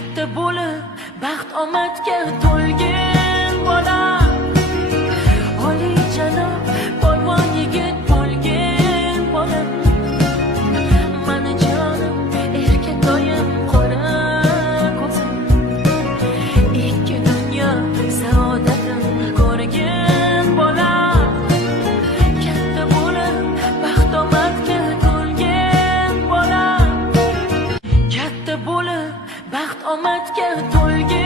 katta bo'lib baxt omadga to'lgin bola, olijanob polvon yigit bo'lgin bola. Mani jonim erkatoyim qora ko'zim, ikki dunyo saodatim ko'rgin bola, katta bo'lib baxt omadga to'lgin bola, katta bo'lib baxt omadga to'lgin.